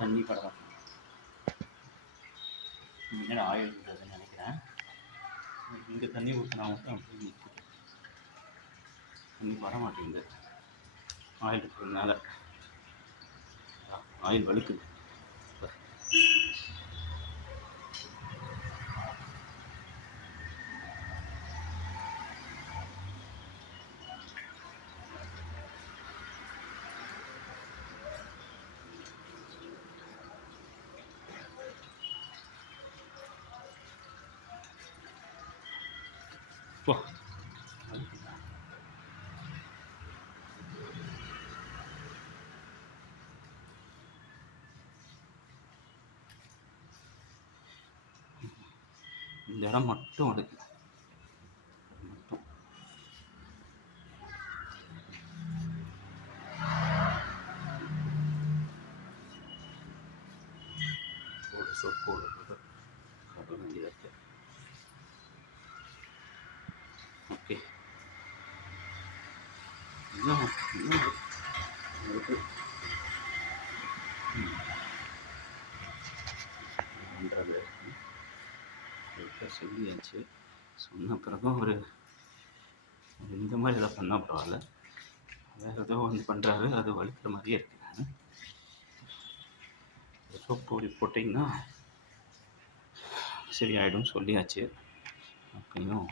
தண்ணி பட மாட்டேங்குது. முன்னாடி ஆயில் விடுறதுன்னு நினைக்கிறேன். இங்கே தண்ணி ஊற்றினா மட்டும் அப்படியே நிற்குது, தண்ணி பட மாட்டேங்குது. ஆயில் இருக்கிறதுனால ஆயில் வழுக்குது. போ இந்த இடம் மட்டும் அதுக்கு மட்டும் ஒரு சொப்போடு கட்ட வேண்டியதாக இருக்கு. ஓகே, இன்னும் இருக்கு பண்ணுறது சொல்லியாச்சு. சொன்ன பிறகும் ஒரு இந்த மாதிரி எதாவது பண்ணால் பரவாயில்ல, வேறு ஏதோ வந்து பண்ணுறாரு, அது வலிக்கிற மாதிரியே இருக்குது. சோப்பு பொடி போட்டிங்கன்னா சரி ஆகிடும் சொல்லியாச்சு. அப்பையும்